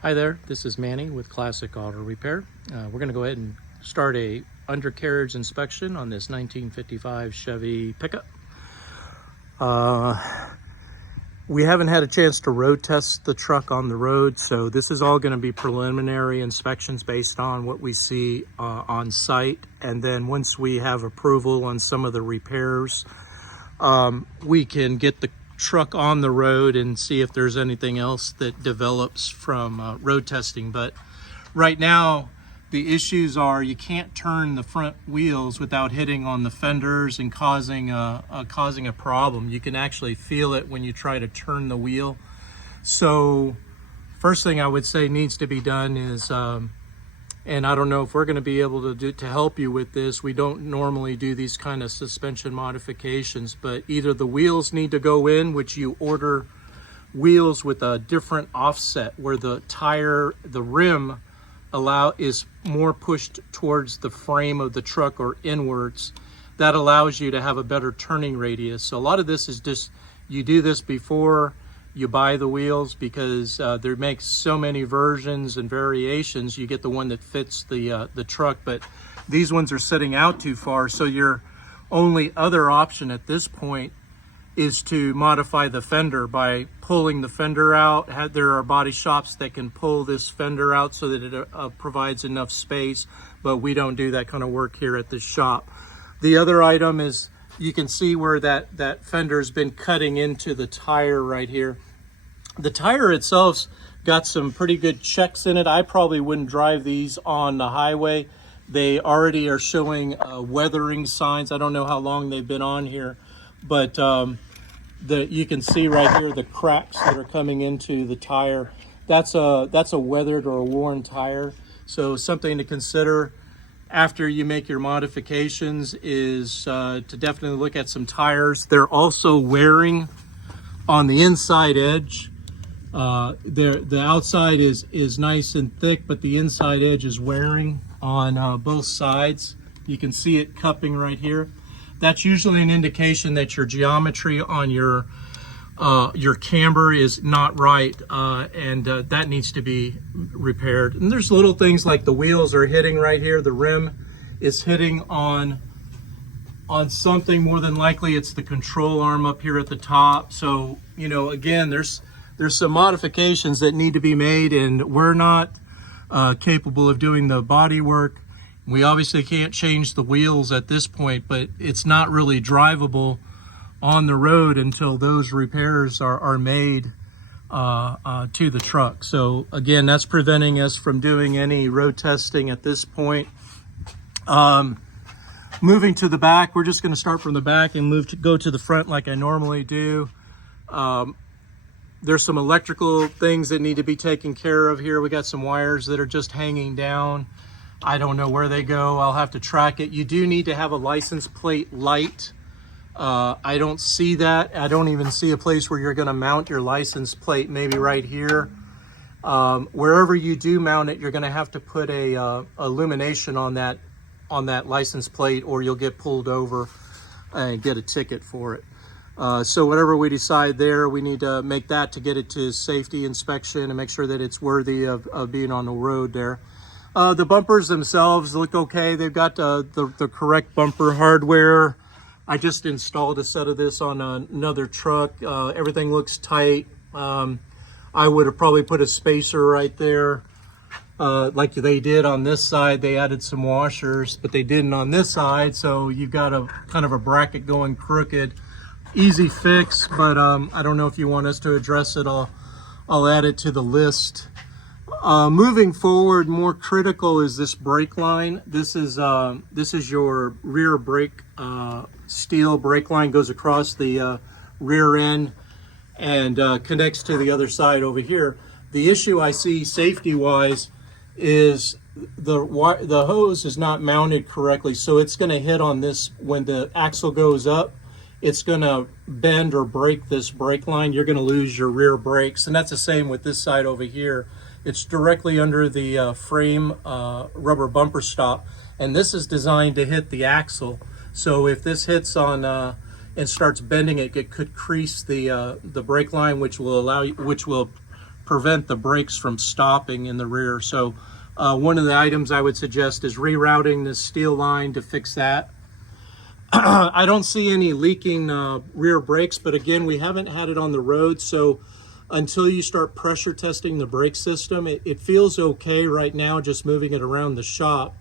Hi there, this is Manny with Classic Auto Repair. We're going to go ahead and start a undercarriage inspection on this 1955 Chevy pickup. We haven't had a chance to road test the truck on the road, so this is all going to be preliminary inspections based on what we see on site. And then once we have approval on some of the repairs, we can get the truck on the road and see if there's anything else that develops from road testing. But right now the issues are you can't turn the front wheels without hitting on the fenders and causing a problem. You can actually feel it when you try to turn the wheel. So first thing I would say needs to be done is and I don't know if we're going to be able to help you with this. We don't normally do these kind of suspension modifications, but either the wheels need to go in, which you order wheels with a different offset where the rim is more pushed towards the frame of the truck or inwards. That allows you to have a better turning radius. So a lot of this is just, you do this before you buy the wheels, because there makes so many versions and variations. You get the one that fits the truck, but these ones are sitting out too far. So your only other option at this point is to modify the fender by pulling the fender out. There are body shops that can pull this fender out so that it provides enough space, but we don't do that kind of work here at this shop. The other item is, you can see where that fender's been cutting into the tire right here. The tire itself's got some pretty good checks in it. I probably wouldn't drive these on the highway. They already are showing weathering signs. I don't know how long they've been on here, but you can see right here the cracks that are coming into the tire. That's a weathered or a worn tire. So something to consider after you make your modifications is to definitely look at some tires. They're also wearing on the inside edge. The outside is nice and thick, but the inside edge is wearing on both sides. You can see it cupping right here. That's usually an indication that your geometry on your camber is not right, and that needs to be repaired. And there's little things like the wheels are hitting right here. The rim is hitting on something. More than likely it's the control arm up here at the top. So, you know, again, there's some modifications that need to be made, and we're not capable of doing the body work. We obviously can't change the wheels at this point, but it's not really drivable on the road until those repairs are made to the truck. So again, that's preventing us from doing any road testing at this point. Moving to the back, we're just going to start from the back and go to the front like I normally do. There's some electrical things that need to be taken care of here. We got some wires that are just hanging down. I don't know where they go. I'll have to track it. You do need to have a license plate light. I don't see that. I don't even see a place where you're going to mount your license plate, maybe right here. Wherever you do mount it, you're going to have to put a illumination on that license plate, or you'll get pulled over and get a ticket for it. So whatever we decide there, we need to make that to get it to safety inspection and make sure that it's worthy of being on the road there. The bumpers themselves look okay. They've got the correct bumper hardware. I just installed a set of this on another truck. Everything looks tight. I would have probably put a spacer right there like they did on this side. They added some washers, but they didn't on this side. So you've got a kind of a bracket going crooked. Easy fix, but I don't know if you want us to address it. I'll add it to the list. Moving forward, more critical is this brake line. This is your rear brake steel brake line, goes across the rear end and connects to the other side over here. The issue I see safety-wise is the hose is not mounted correctly, so it's going to hit on this when the axle goes up. It's going to bend or break this brake line. You're going to lose your rear brakes, and that's the same with this side over here. It's directly under the frame rubber bumper stop, and this is designed to hit the axle. So if this hits on and starts bending it, it could crease the brake line, which will prevent the brakes from stopping in the rear. So one of the items I would suggest is rerouting this steel line to fix that. I don't see any leaking rear brakes, but again, we haven't had it on the road, so until you start pressure testing the brake system, it feels okay right now just moving it around the shop.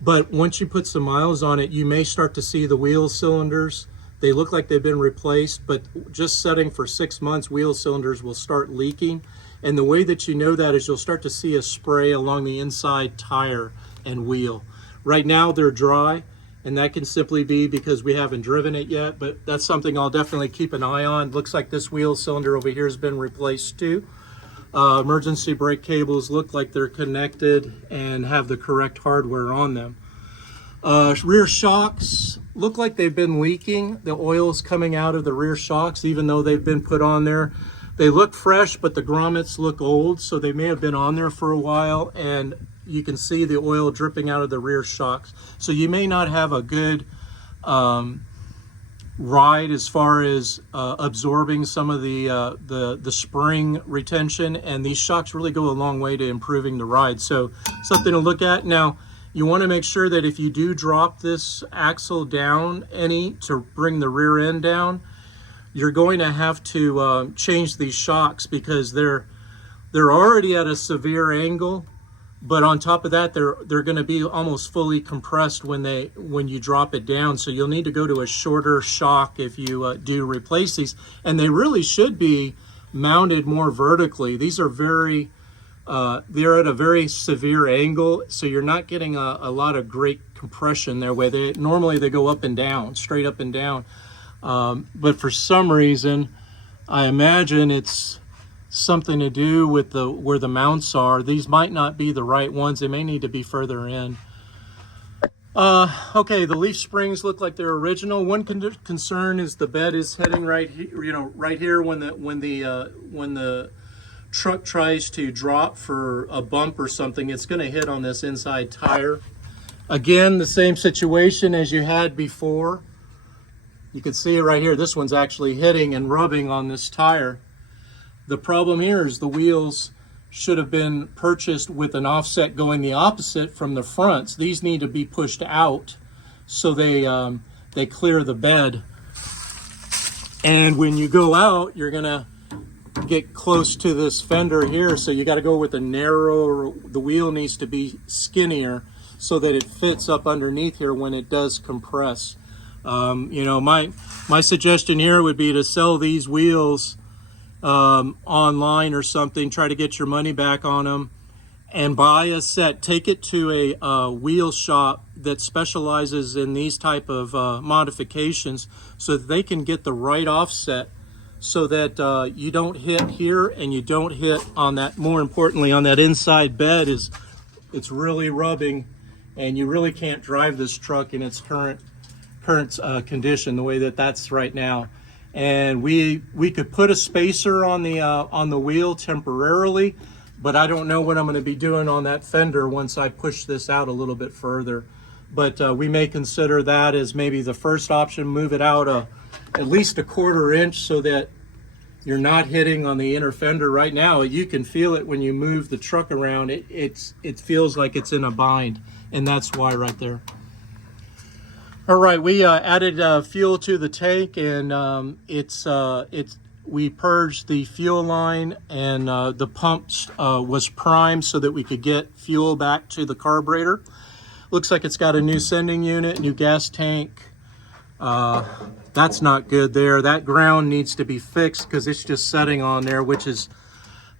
But once you put some miles on it, you may start to see the wheel cylinders. They look like they've been replaced, but just setting for 6 months, wheel cylinders will start leaking. And the way that you know that is you'll start to see a spray along the inside tire and wheel. Right now they're dry, and that can simply be because we haven't driven it yet, but that's something I'll definitely keep an eye on. Looks like this wheel cylinder over here has been replaced too. Emergency brake cables look like they're connected and have the correct hardware on them. Rear shocks look like they've been leaking. The oil's coming out of the rear shocks even though they've been put on there. They look fresh, but the grommets look old, so they may have been on there for a while, and you can see the oil dripping out of the rear shocks. So you may not have a good ride as far as absorbing some of the spring retention, and these shocks really go a long way to improving the ride. So something to look at. Now, you want to make sure that if you do drop this axle down any to bring the rear end down, you're going to have to change these shocks because they're already at a severe angle. But on top of that, they're going to be almost fully compressed when you drop it down. So you'll need to go to a shorter shock if you do replace these. And they really should be mounted more vertically. These are they're at a very severe angle, so you're not getting a lot of great compression there. Where normally they go up and down, straight up and down. But for some reason, I imagine it's something to do with where the mounts are. These might not be the right ones. They may need to be further in. Okay, the leaf springs look like they're original. One concern is the bed is heading right here, right here when the truck tries to drop for a bump or something, it's going to hit on this inside tire. Again, the same situation as you had before. You can see it right here. This one's actually hitting and rubbing on this tire. The problem here is the wheels should have been purchased with an offset going the opposite from the fronts. These need to be pushed out so they clear the bed. And when you go out, you're gonna get close to this fender here, so you got to go with a narrower. The wheel needs to be skinnier so that it fits up underneath here when it does compress. My suggestion here would be to sell these wheels online or something, try to get your money back on them, and buy a set. Take it to a wheel shop that specializes in these type of modifications so that they can get the right offset so that you don't hit here and you don't hit on that. More importantly, on that inside bed, it's really rubbing, and you really can't drive this truck in its current condition the way that's right now. And we could put a spacer on the wheel temporarily, but I don't know what I'm going to be doing on that fender once I push this out a little bit further. But we may consider that as maybe the first option. Move it out at least a 1/4 inch so that you're not hitting on the inner fender. Right now, you can feel it when you move the truck around. It feels like it's in a bind, and that's why right there. All right, we added fuel to the tank, and we purged the fuel line, and the pumps was primed so that we could get fuel back to the carburetor. Looks like it's got a new sending unit, new gas tank. That's not good there. That ground needs to be fixed because it's just setting on there,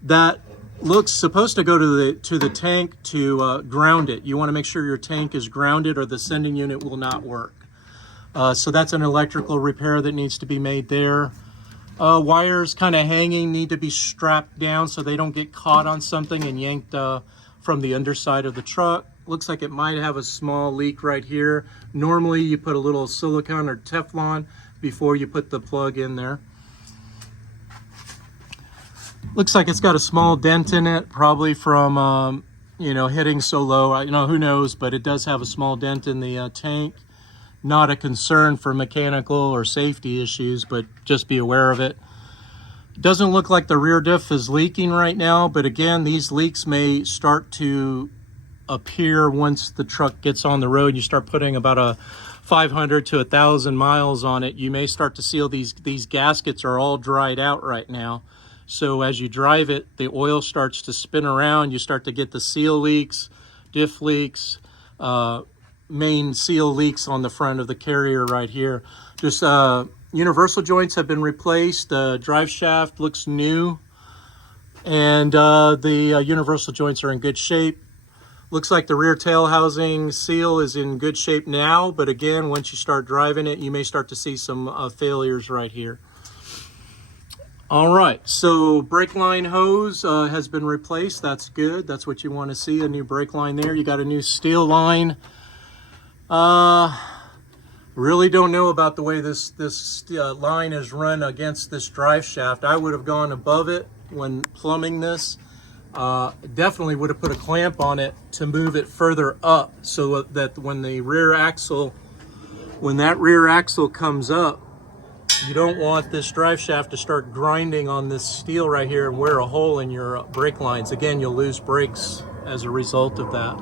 that looks supposed to go to the tank to ground it. You want to make sure your tank is grounded or the sending unit will not work. So that's an electrical repair that needs to be made there. Wires kind of hanging, need to be strapped down so they don't get caught on something and yanked from the underside of the truck. Looks like it might have a small leak right here. Normally you put a little silicone or Teflon before you put the plug in there. Looks like it's got a small dent in it, probably from hitting so low. Who knows, but it does have a small dent in the tank. Not a concern for mechanical or safety issues, but just be aware of it. It doesn't look like the rear diff is leaking right now, but again, these leaks may start to appear once the truck gets on the road. You start putting about a 500 to 1,000 miles on it. You may start to see these gaskets are all dried out right now. So as you drive it, the oil starts to spin around. You start to get the seal leaks, diff leaks, main seal leaks on the front of the carrier right here. Just universal joints have been replaced. The drive shaft looks new, and the universal joints are in good shape. Looks like the rear tail housing seal is in good shape now, but again, once you start driving it, you may start to see some failures right here. All right, so brake line hose has been replaced. That's good. That's what you want to see, a new brake line there. You got a new steel line. Really don't know about the way this line is run against this drive shaft. I would have gone above it when plumbing this. Definitely would have put a clamp on it to move it further up, so that when that rear axle comes up, you don't want this drive shaft to start grinding on this steel right here and wear a hole in your brake lines. Again, you'll lose brakes as a result of that.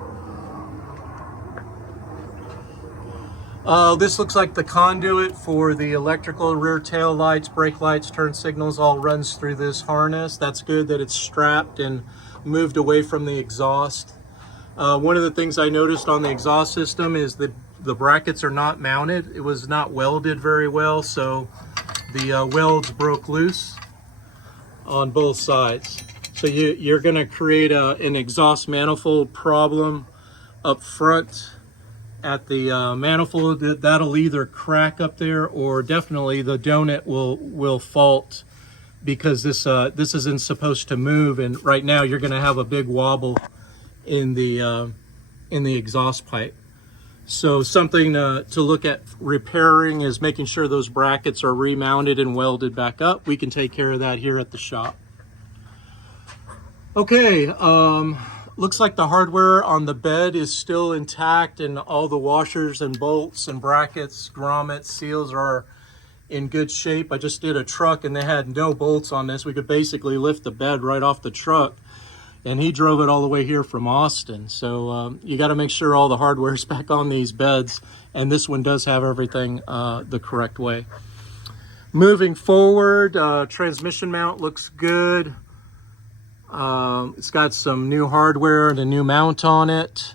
This looks like the conduit for the electrical rear tail lights, brake lights, turn signals, all runs through this harness. That's good that it's strapped and moved away from the exhaust. One of the things I noticed on the exhaust system is that the brackets are not mounted. It was not welded very well, so the welds broke loose on both sides. So you're going to create an exhaust manifold problem up front at the manifold. That'll either crack up there, or definitely the donut will fault, because this isn't supposed to move, and right now you're going to have a big wobble in the exhaust pipe. So something to look at repairing is making sure those brackets are remounted and welded back up. We can take care of that here at the shop. Okay, looks like the hardware on the bed is still intact, and all the washers and bolts and brackets, grommets, seals are in good shape. I just did a truck and they had no bolts on this. We could basically lift the bed right off the truck, and he drove it all the way here from Austin. So you got to make sure all the hardware is back on these beds, and this one does have everything the correct way. Moving forward, transmission mount looks good. It's got some new hardware and a new mount on it.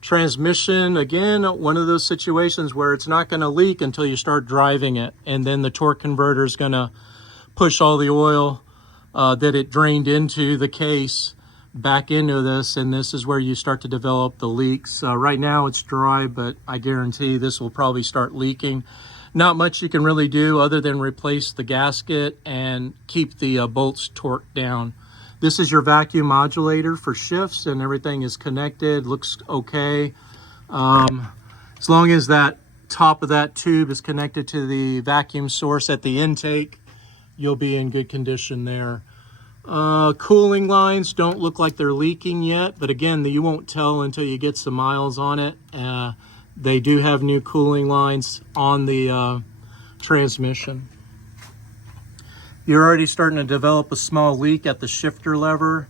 Transmission, again, one of those situations where it's not going to leak until you start driving it, and then the torque converter is going to push all the oil that it drained into the case back into this, and this is where you start to develop the leaks. Right now it's dry, but I guarantee this will probably start leaking. Not much you can really do other than replace the gasket and keep the bolts torqued down. This is your vacuum modulator for shifts, and everything is connected, looks okay. As long as that top of that tube is connected to the vacuum source at the intake, you'll be in good condition there. Cooling lines don't look like they're leaking yet, but again, you won't tell until you get some miles on it. They do have new cooling lines on the transmission. You're already starting to develop a small leak at the shifter lever.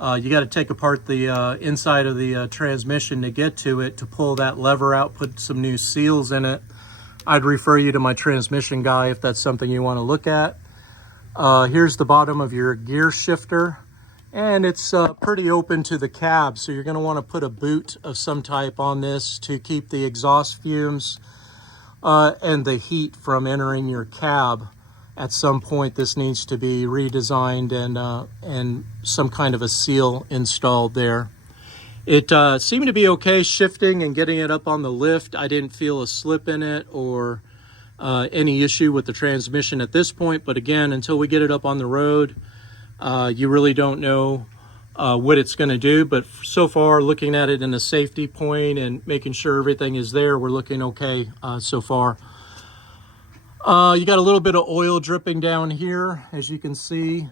You got to take apart the inside of the transmission to get to it, to pull that lever out, put some new seals in it. I'd refer you to my transmission guy if that's something you want to look at. Here's the bottom of your gear shifter, and it's pretty open to the cab, so you're going to want to put a boot of some type on this to keep the exhaust fumes and the heat from entering your cab. At some point, this needs to be redesigned and some kind of a seal installed there. It seemed to be okay shifting and getting it up on the lift. I didn't feel a slip in it or any issue with the transmission at this point. But again, until we get it up on the road, you really don't know what it's going to do. But so far, looking at it in a safety point and making sure everything is there, we're looking okay so far. You got a little bit of oil dripping down here, as you can see.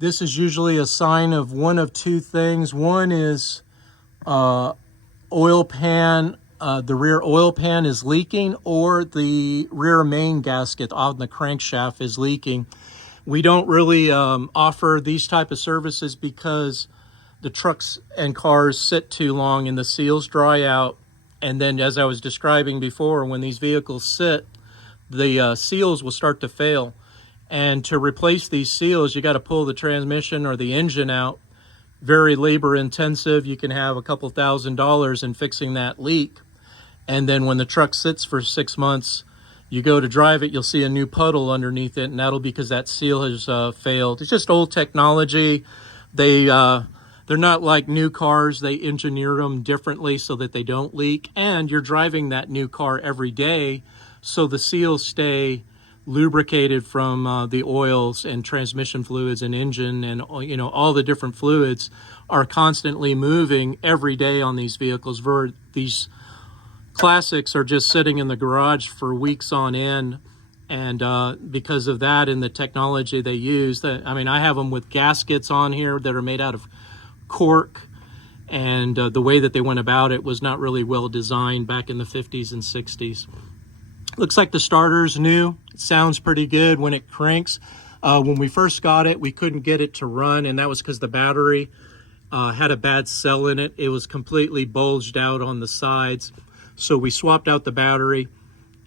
This is usually a sign of one of two things. One is oil pan, the rear oil pan is leaking, or the rear main gasket on the crankshaft is leaking. We don't really offer these type of services because the trucks and cars sit too long and the seals dry out. And then, as I was describing before, when these vehicles sit, the seals will start to fail. And to replace these seals, you got to pull the transmission or the engine out. Very labor intensive. You can have a couple $1,000s in fixing that leak. And then when the truck sits for 6 months, you go to drive it, you'll see a new puddle underneath it, and that'll be because that seal has failed. It's just old technology. They're not like new cars. They engineer them differently so that they don't leak. And you're driving that new car every day, so the seals stay lubricated from the oils and transmission fluids and engine, and all the different fluids are constantly moving every day on these vehicles. These classics are just sitting in the garage for weeks on end, and because of that and the technology they use, I have them with gaskets on here that are made out of cork, and the way that they went about it was not really well designed back in the 50s and 60s. Looks like the starter's new. It sounds pretty good when it cranks. When we first got it, we couldn't get it to run, and that was because the battery had a bad cell in it. It was completely bulged out on the sides. So we swapped out the battery,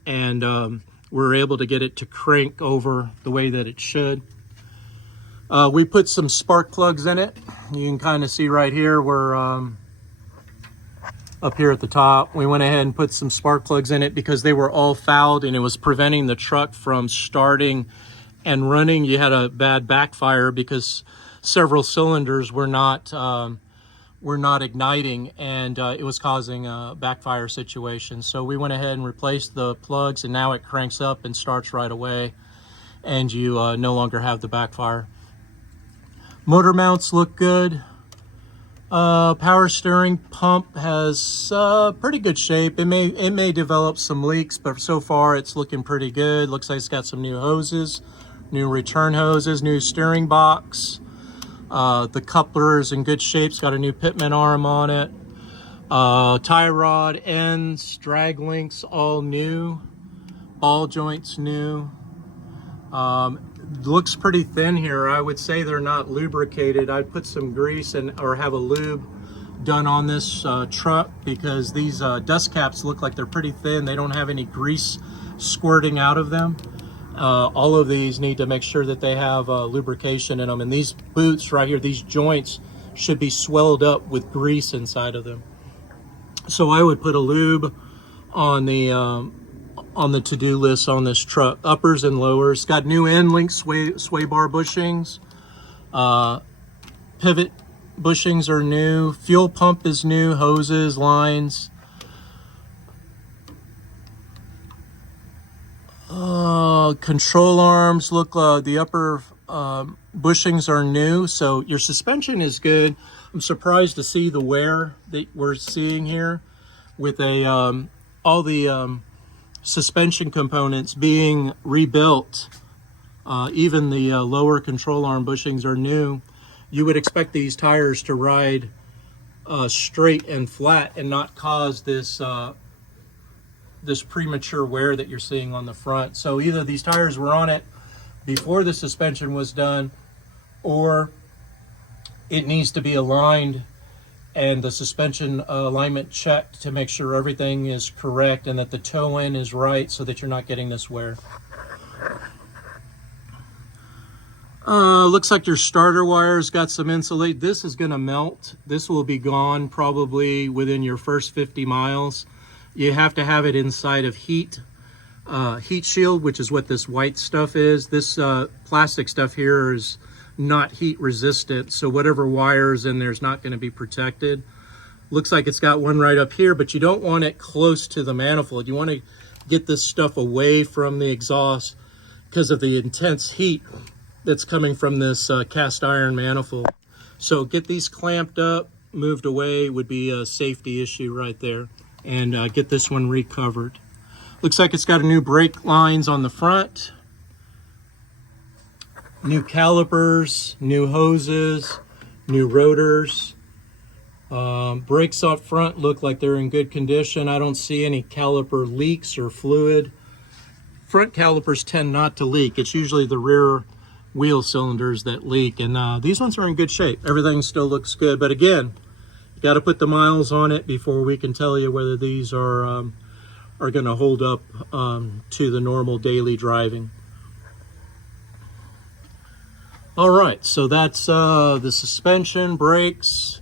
and we were able to get it to crank over the way that it should. We put some spark plugs in it. You can kind of see right here where up here at the top, we went ahead and put some spark plugs in it because they were all fouled and it was preventing the truck from starting and running. You had a bad backfire because several cylinders were not igniting, and it was causing a backfire situation. So we went ahead and replaced the plugs, and now it cranks up and starts right away, and you no longer have the backfire. Motor mounts look good. Power steering pump has pretty good shape. It may develop some leaks, but so far it's looking pretty good. Looks like it's got some new hoses, new return hoses, new steering box. The coupler is in good shape. It's got a new pitman arm on it. Tie rod ends, drag links all new. Ball joints new. Looks pretty thin here. I would say they're not lubricated. I'd put some grease or have a lube done on this truck, because these dust caps look like they're pretty thin. They don't have any grease squirting out of them. All of these need to make sure that they have lubrication in them, and these boots right here, these joints should be swelled up with grease inside of them. So I would put a lube on the to-do list on this truck. Uppers and lowers. It's got new end link sway bar bushings. Pivot bushings are new. Fuel pump is new. Hoses, lines. Control arms look, the upper bushings are new. So your suspension is good. I'm surprised to see the wear that we're seeing here with all the suspension components being rebuilt. Even the lower control arm bushings are new. You would expect these tires to ride straight and flat and not cause this premature wear that you're seeing on the front. So either these tires were on it before the suspension was done, or it needs to be aligned and the suspension alignment checked to make sure everything is correct and that the toe in is right so that you're not getting this wear. Looks like your starter wire's got some insulate. This is gonna melt. This will be gone probably within your first 50 miles. You have to have it inside of heat shield, which is what this white stuff is. This plastic stuff here is not heat resistant, so whatever wires in there is not going to be protected. Looks like it's got one right up here, but you don't want it close to the manifold. You want to get this stuff away from the exhaust because of the intense heat that's coming from this cast iron manifold. So get these clamped up, moved away would be a safety issue right there, and get this one recovered. Looks like it's got a new brake lines on the front, new calipers, new hoses, new rotors. Brakes up front look like they're in good condition. I don't see any caliper leaks or fluid. Front calipers tend not to leak. It's usually the rear wheel cylinders that leak, and these ones are in good shape. Everything still looks good, but again, you got to put the miles on it before we can tell you whether these are going to hold up to the normal daily driving. All right, so that's the suspension, brakes.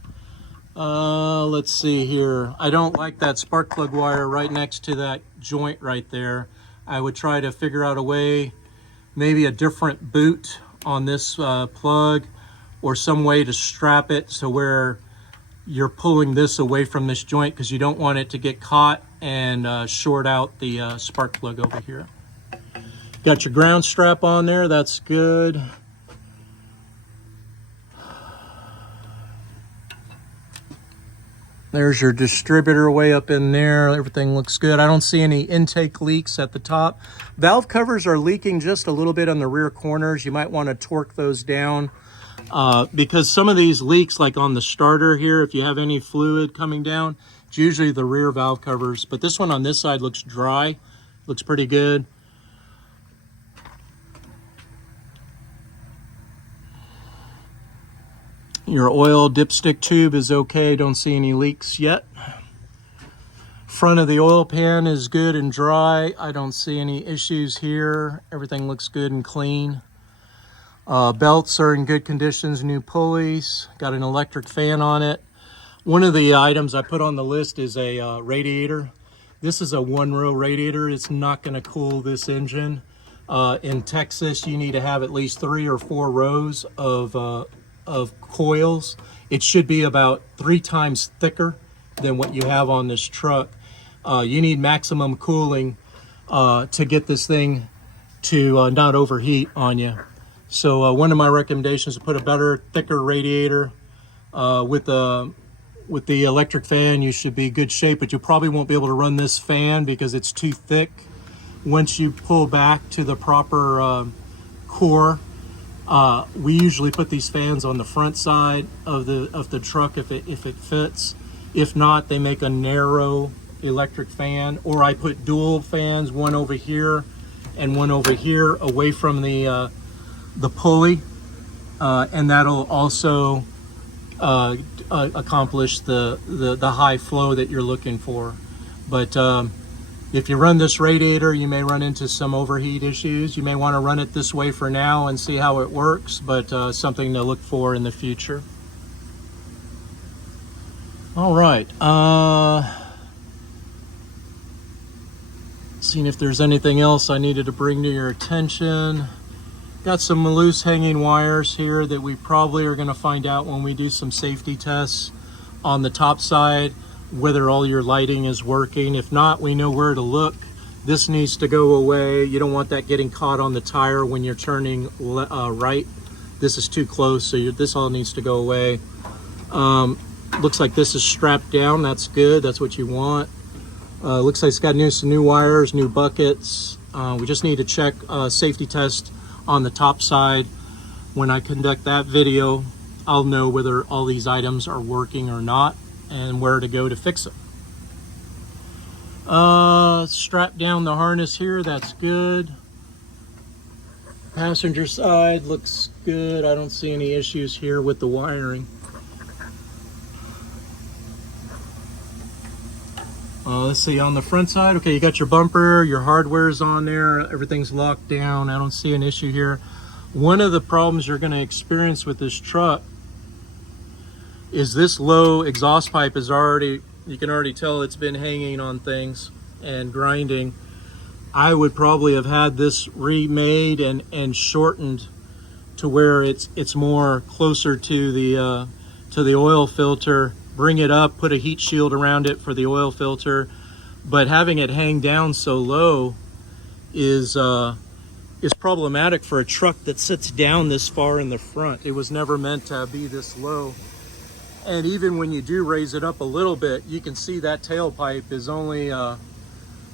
Let's see here. I don't like that spark plug wire right next to that joint right there. I would try to figure out a way, maybe a different boot on this plug, or some way to strap it so where you're pulling this away from this joint, because you don't want it to get caught and short out the spark plug over here. Got your ground strap on there, that's good. There's your distributor way up in there. Everything looks good. I don't see any intake leaks at the top. Valve covers are leaking just a little bit on the rear corners. You might want to torque those down because some of these leaks, like on the starter here, if you have any fluid coming down, it's usually the rear valve covers. But this one on this side looks dry. Looks pretty good. Your oil dipstick tube is okay. Don't see any leaks yet. Front of the oil pan is good and dry. I don't see any issues here. Everything looks good and clean. Belts are in good conditions, new pulleys. Got an electric fan on it. One of the items I put on the list is a radiator. This is a one-row radiator. It's not going to cool this engine. In Texas, you need to have at least 3 or 4 rows of coils. It should be about 3 times thicker than what you have on this truck. You need maximum cooling to get this thing to not overheat on you. So one of my recommendations is to put a better, thicker radiator with the electric fan. You should be good shape, but you probably won't be able to run this fan because it's too thick. Once you pull back to the proper core, we usually put these fans on the front side of the truck if it fits. If not, they make a narrow electric fan, or I put dual fans, one over here and one over here away from the pulley, and that'll also accomplish the high flow that you're looking for. But if you run this radiator, you may run into some overheat issues. You may want to run it this way for now and see how it works, but something to look for in the future. All right. Seeing if there's anything else I needed to bring to your attention. Got some loose hanging wires here that we probably are going to find out when we do some safety tests on the top side, whether all your lighting is working. If not, we know where to look. This needs to go away. You don't want that getting caught on the tire when you're turning right. This is too close, so this all needs to go away. Looks like this is strapped down. That's good. That's what you want. Looks like it's got some new wires, new buckets. We just need to check safety test on the top side. When I conduct that video, I'll know whether all these items are working or not and where to go to fix it. Strap down the harness here, that's good. Passenger side looks good. I don't see any issues here with the wiring. Let's see, on the front side, okay, you got your bumper, your hardware's on there, everything's locked down. I don't see an issue here. One of the problems you're going to experience with this truck is this low exhaust pipe is already, you can already tell it's been hanging on things and grinding. I would probably have had this remade and shortened to where it's more closer to the oil filter. Bring it up, put a heat shield around it for the oil filter, but having it hang down so low is problematic for a truck that sits down this far in the front. It was never meant to be this low. And even when you do raise it up a little bit, you can see that tailpipe is only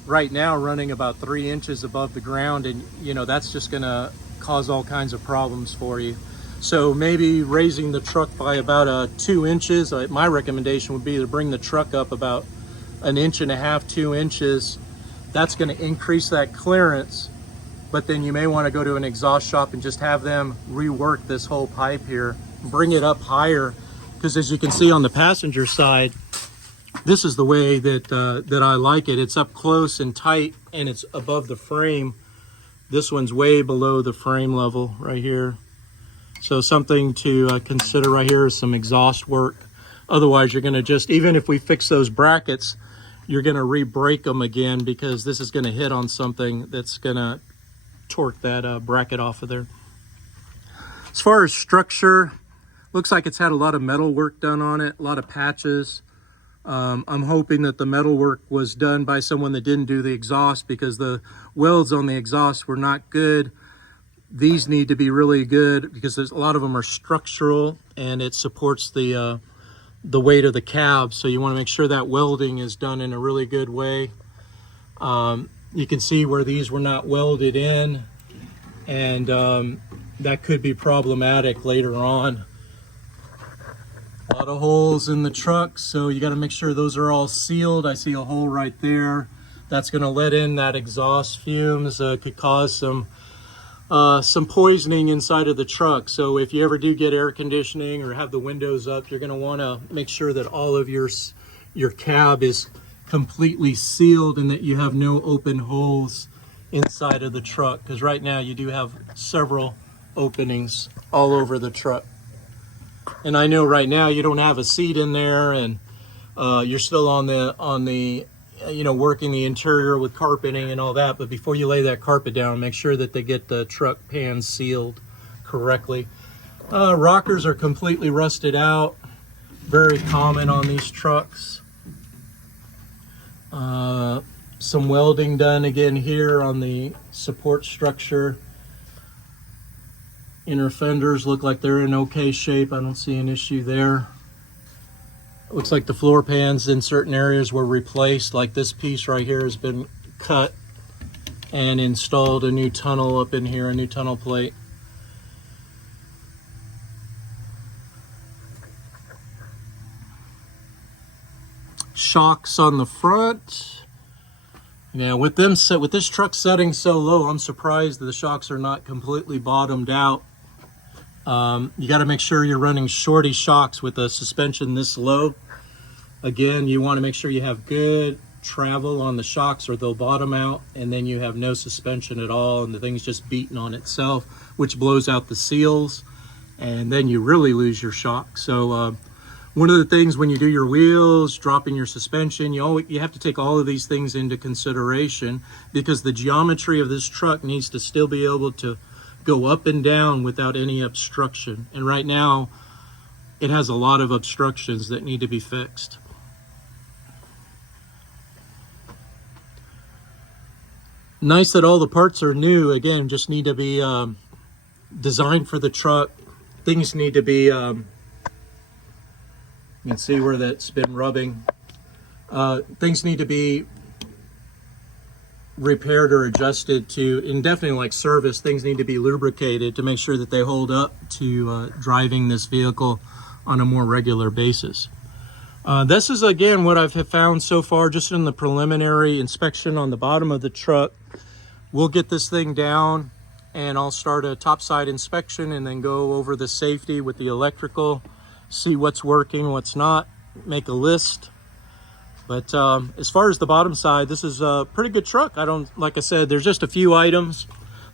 right now running about 3 inches above the ground, and you know that's just gonna cause all kinds of problems for you. So maybe raising the truck by about 2 inches. My recommendation would be to bring the truck up about 1.5 to 2 inches. That's going to increase that clearance but then you may want to go to an exhaust shop and just have them rework this whole pipe here, bring it up higher, because as you can see on the passenger side, this is the way that that I like it. It's up close and tight, and it's above the frame. This one's way below the frame level right here. So something to consider right here is some exhaust work. Otherwise, you're going to just, even if we fix those brackets, you're going to re-break them again, because this is going to hit on something that's going to torque that bracket off of there. As far as structure, looks like it's had a lot of metal work done on it, a lot of patches. I'm hoping that the metal work was done by someone that didn't do the exhaust, because the welds on the exhaust were not good. These need to be really good, because there's a lot of them are structural, and it supports the weight of the cab. So you want to make sure that welding is done in a really good way. You can see where these were not welded in, and that could be problematic later on. A lot of holes in the truck, so you got to make sure those are all sealed. I see a hole right there. That's going to let in that exhaust fumes. Could cause some poisoning inside of the truck. So if you ever do get air conditioning or have the windows up, you're going to want to make sure that all of your cab is completely sealed and that you have no open holes inside of the truck, because right now you do have several openings all over the truck. And I know right now you don't have a seat in there, and you're still on the you know, working the interior with carpeting and all that. But before you lay that carpet down, make sure that they get the truck pan sealed correctly. Rockers are completely rusted out, very common on these trucks. Some welding done again here on the support structure. Inner fenders look like they're in okay shape. I don't see an issue there. It looks like the floor pans in certain areas were replaced, like this piece right here has been cut and installed a new tunnel up in here, a new tunnel plate. Shocks on the front. Now with this truck setting so low, I'm surprised that the shocks are not completely bottomed out. You got to make sure you're running shorty shocks with a suspension this low. Again, you want to make sure you have good travel on the shocks, or they'll bottom out, and then you have no suspension at all, and the thing's just beating on itself, which blows out the seals, and then you really lose your shock. So one of the things when you do your wheels, dropping your suspension, you have to take all of these things into consideration, because the geometry of this truck needs to still be able to go up and down without any obstruction. And right now, it has a lot of obstructions that need to be fixed. Nice that all the parts are new. Again, just need to be designed for the truck. Things need to be, you can see where that's been rubbing. Things need to be repaired or adjusted to, and definitely like service, things need to be lubricated to make sure that they hold up to driving this vehicle on a more regular basis. This is again what I've found so far just in the preliminary inspection on the bottom of the truck. We'll get this thing down and I'll start a topside inspection and then go over the safety with the electrical, see what's working, what's not, make a list. But as far as the bottom side, this is a pretty good truck. Like I said, there's just a few items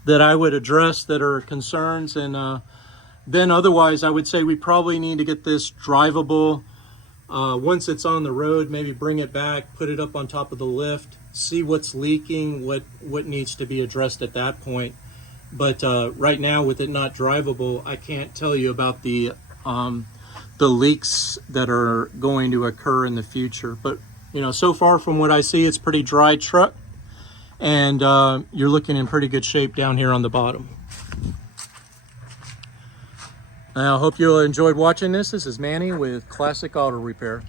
that I would address that are concerns, and then otherwise I would say we probably need to get this drivable. Once it's on the road, maybe bring it back, put it up on top of the lift, see what's leaking, what needs to be addressed at that point. But right now, with it not drivable, I can't tell you about the leaks that are going to occur in the future. But you know, so far from what I see, it's a pretty dry truck, and you're looking in pretty good shape down here on the bottom. I hope you enjoyed watching this. This is Manny with Classic Auto Repair.